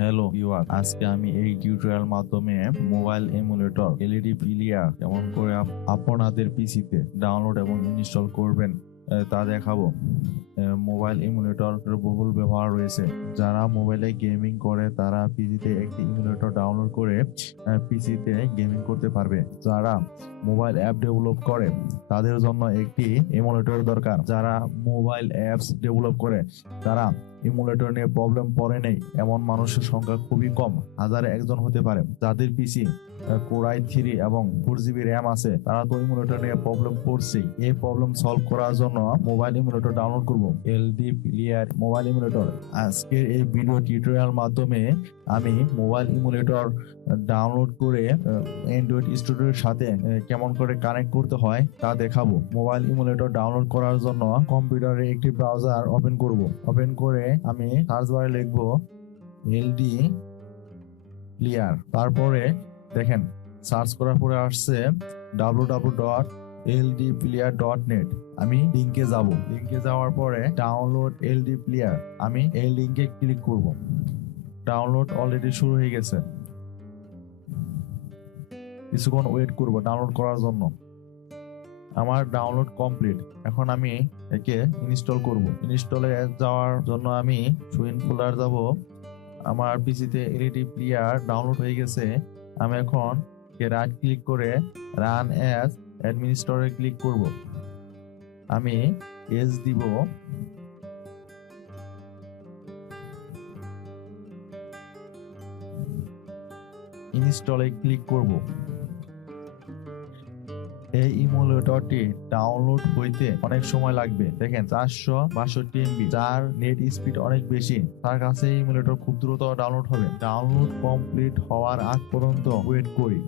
Hello viewer, আজকে আমি এই টিউটোরিয়াল মাধ্যমে মোবাইল এমুলেটর এলইডি প্লেয়ার কেমন করে আপনাদের পিসিতে ডাউনলোড এবং ইনস্টল করবেন তা দেখাবো। মোবাইল এমুলেটর বহুল ব্যবহার রয়েছে। যারা মোবাইলে গেমিং করে তারা পিসিতে একটি এমুলেটর ডাউনলোড করে পিসিতে গেমিং করতে পারবে। যারা মোবাইল অ্যাপ ডেভেলপ করে তাদের জন্য একটি এমুলেটর দরকার। যারা মোবাইল অ্যাপস ডেভেলপ করে তারা ইমুলেটর নিয়ে প্রবলেম পড়ে নেই এমন মানুষের সংখ্যা খুবই কম, হাজারে একজন হতে পারে। যাদের পিসি কোর i3 এবং 4GB র্যাম আছে তারা তো ইমুলেটর নিয়ে প্রবলেম পড়ছেই। এই প্রবলেম সলভ করার জন্য মোবাইল ইমুলেটর ডাউনলোড করব, এলডি প্লেয়ার মোবাইল ইমুলেটর। আজকের এই ভিডিও টিউটোরিয়াল মাধ্যমে আমি মোবাইল ইমুলেটর ডাউনলোড করে অ্যান্ড্রয়েড স্টুডিওর সাথে কেমন করে কানেক্ট করতে হয় তা দেখাবো। মোবাইল ইমুলেটর ডাউনলোড করার জন্য কম্পিউটারে একটি ব্রাউজার ওপেন করব। ওপেন করে আমি সার্চ বারে লিখব এলডি প্লেয়ার। তারপরে দেখেন সার্চ করার পরে আসছে www.ldplayer.net। আমি লিংকে যাব। লিংকে যাওয়ার পরে ডাউনলোড এলডি প্লেয়ার, আমি এই লিংকে ক্লিক করব। ডাউনলোড অলরেডি শুরু হয়ে গেছে, কিছুক্ষণ ওয়েট করব ডাউনলোড করার জন্য। আমার ডাউনলোড কমপ্লিট। এখন আমি একে ইনস্টল করব। ইনস্টলে যাওয়ার জন্য আমি সুইন ফোল্ডার যাব। আমার পিসিতে এলইডি প্লেয়ার ডাউনলোড হয়ে গেছে। আমি এখন রাইট ক্লিক করে রান অ্যাজ অ্যাডমিনিস্ট্রেটরে ক্লিক করব। আমি এস দিব। ইনস্টলে ক্লিক করব। এই ইমুলেটরটি ডাউনলোড হইতে অনেক সময় লাগবে। দেখেন 462 MB, যার নেট স্পিড অনেক বেশি তার কাছে এই ইমুলেটর খুব দ্রুত ডাউনলোড হবে। ডাউনলোড কমপ্লিট হওয়ার আগ পর্যন্ত ওয়েট করি।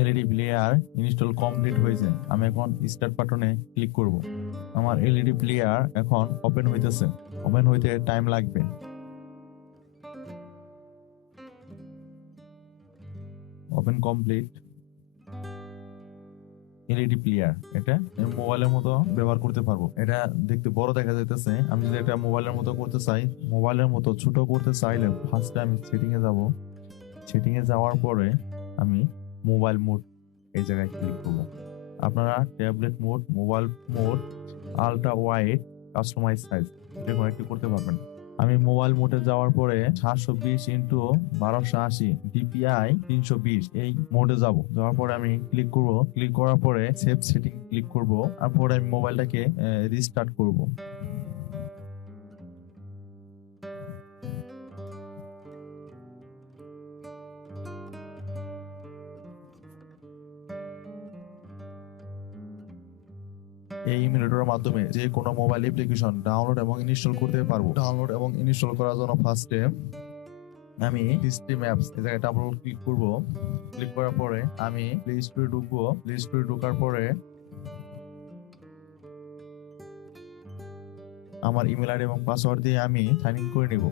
এলইডি প্লেয়ার ইনস্টল কমপ্লিট হয়েছে। আমি এখন স্টার্ট বাটনে ক্লিক করব। আমার এলইডি প্লেয়ার এখন ওপেন হইতেছে। ওপেন হইতে টাইম লাগবে। Open complete. এলইডি প্লেয়ার এটা মোবাইলের মতো ব্যবহার করতে পারবো। এটা দেখতে বড় দেখা যাইতেছে। আমি যদি এটা মোবাইলের মতো করতে চাই, মোবাইলের মতো ছোট করতে চাইলে ফার্স্টে আমি সেটিং এ যাব। সেটিং এ যাওয়ার পরে আমি মোবাইল মোড এই জায়গায় ক্লিক করব। আপনারা tablet mode, mobile mode, ultra wide, customise size যে কোনো একটি করতে পারবেন। আমি মোবাইল মোডে যাওয়ার পরে 720x1280 ডিপিআই 320 এই মোডে যাব। যাওয়ার পরে আমি ক্লিক করব। ক্লিক করার পরে সেভ সেটিং ক্লিক করব। তারপরে আমি মোবাইলটাকে রিস্টার্ট করব। এই ইমুলেটরের মাধ্যমে যে কোনো মোবাইল অ্যাপ্লিকেশন ডাউনলোড এবং ইনস্টল করতে পারবো। ডাউনলোড এবং ইনস্টল করার জন্য ফার্স্টে আমি সিস্টেম অ্যাপস এই জায়গায় ডাবল ক্লিক করব। ক্লিক করার পরে আমি প্লে স্টোরে ঢুকবো। প্লে স্টোরে ঢোকার পরে আমার ইমেল আইডি এবং পাসওয়ার্ড দিয়ে আমি সাইন ইন করে নেব।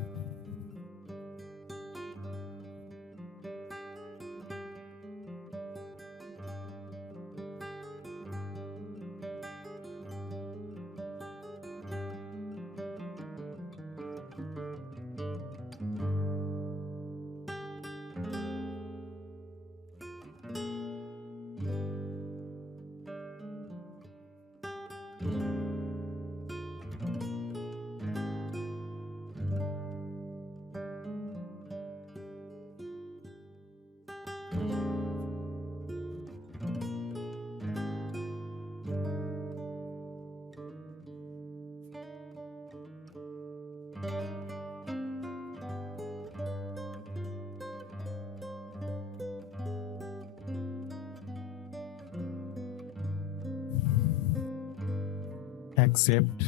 অ্যাকসেপ্ট।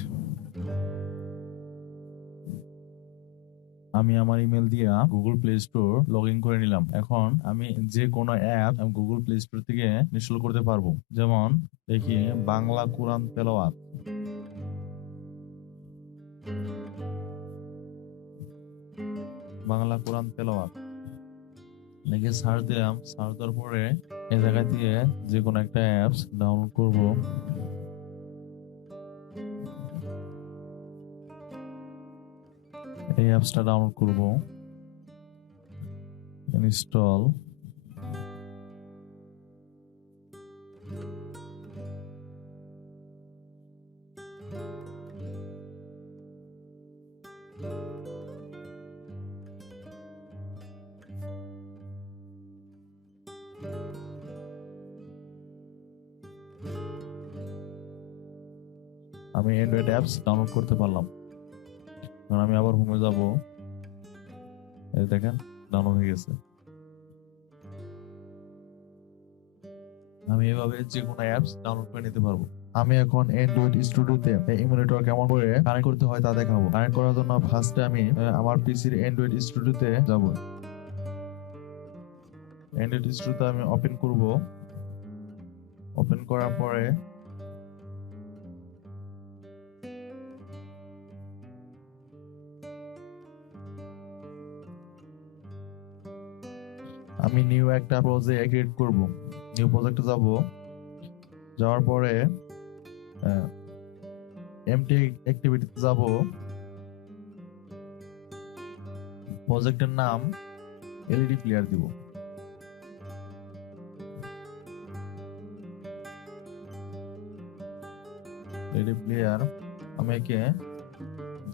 আমি আমার ইমেল দিয়ে Google play store log in করে নিলাম। এখন আমি যে কোনো অ্যাপ গুগল প্লে স্টোর থেকে ইনস্টল করতে পারবো। যেমন দেখি বাংলা কোরআন তেলাওয়াত। বাংলা কোরআন তেলাওয়াত লিখে সার্চ দিলাম। সার্চ দেওয়ার পরে এই জায়গা দিয়ে যে কোনো একটা অ্যাপস ডাউনলোড করব। এই অ্যাপসটা ডাউনলোড করব, ইনস্টল। আমি অ্যান্ড্রয়েড অ্যাপস ডাউনলোড করতে পারলাম। এখন আমি আবার হোমে যাব। এই দেখেন ডাউনলোড হয়ে গেছে। আমি এভাবে যে কোনো অ্যাপস ডাউনলোড করে নিতে পারবো। আমি এখন অ্যান্ড্রয়েড স্টুডিওতে এমুলেটর কেমন করে কানেক্ট করতে হয় তা দেখাবো। কানেক্ট করার জন্য ফার্স্টে আমি আমার পিসির অ্যান্ড্রয়েড স্টুডিওতে যাব। অ্যান্ড্রয়েড স্টুডিওতে আমি ওপেন করব। ওপেন করার পরে আমি নিউ একটা প্রজেক্ট ক্রিয়েট করব। নিউ প্রজেক্টে যাব। যাওয়ার পরে এমটি অ্যাক্টিভিটিতে যাব। প্রজেক্টের নাম এলইডি প্লেয়ার দিব। এলইডি প্লেয়ার আমি একে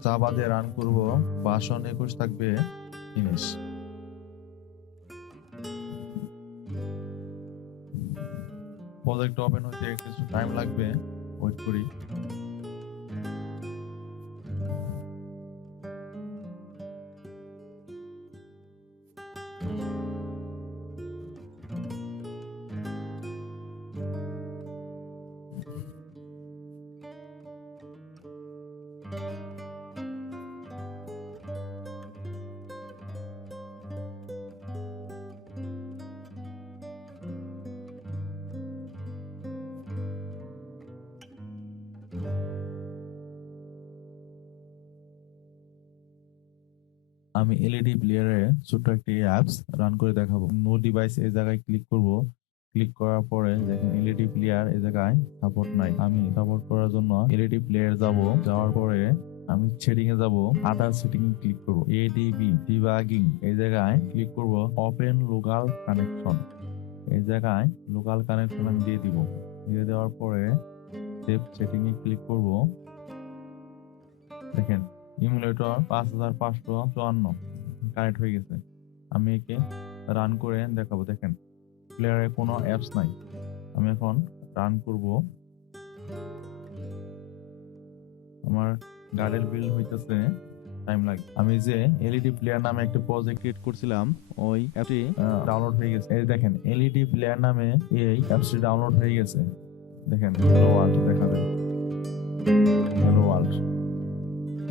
জাভা দিয়ে রান করব। ভার্সন 21 থাকবে, ফিনিশ। প্রজেক্ট ওপেন হতে কিছু টাইম লাগবে, ওয়েট করি। আমি এলইডি প্লেয়ারে ছোট্ট একটি অ্যাপস রান করে দেখাবো। নো ডিভাইস এই জায়গায় ক্লিক করব। ক্লিক করার পরে দেখেন এলইডি প্লেয়ার এই জায়গায় সাপোর্ট নাই। আমি সাপোর্ট করার জন্য এলইডি প্লেয়ার যাব। যাওয়ার পরে আমি সেটিং এ যাব। আদার সেটিং এ ক্লিক করব। এডিবি ডিবাগিং এই জায়গায় ক্লিক করব। ওপেন লোকাল কানেকশন এই জায়গায় লোকাল কানেকশন আমি দিয়ে দিব। দিয়ে দেওয়ার পরে সেভ সেটিং এ ক্লিক করব। দেখেন ইমুলেটর 5554 কানেক্ট হয়ে গেছে। আমি একে রান করে দেখাবো। দেখেন প্লেয়ারে কোনো অ্যাপস নাই। আমি এখন রান করব। আমার গার্ডেল বিল্ড হইতেছে, টাইম লাগে। আমি যে এলইডি প্লেয়ার নামে একটা প্রজেক্ট ক্রিয়েট করছিলাম ওই অ্যাপটি ডাউনলোড হয়ে গেছে। এই দেখেন এলইডি প্লেয়ার নামে এই অ্যাপসটি ডাউনলোড হয়ে গেছে। দেখেন হ্যালো ওয়ার্ল্ড দেখাবে। Hello world.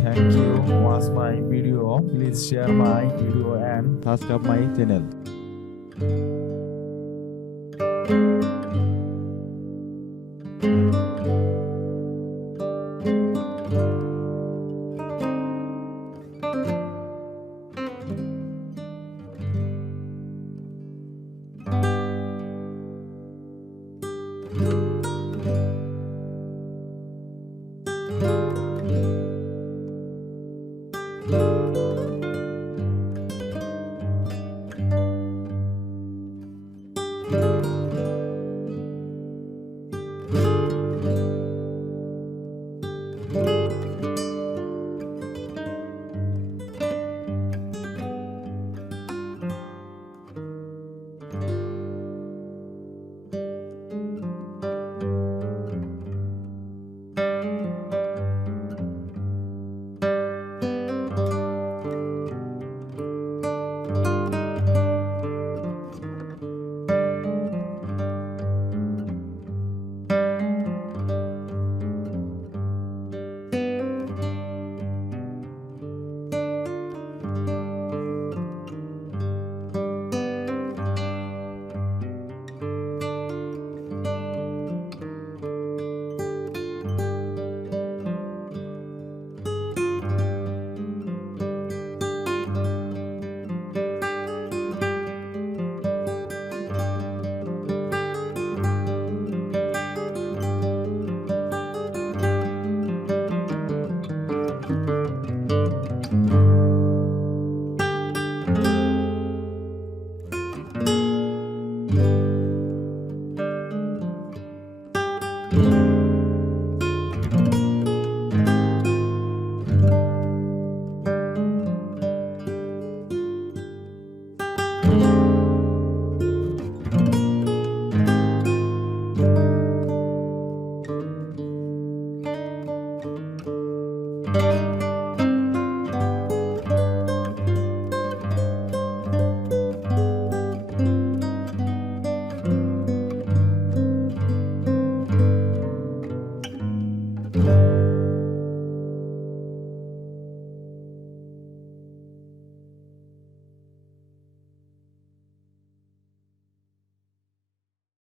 Thank you. Watch my video. Please share my video and subscribe my channel.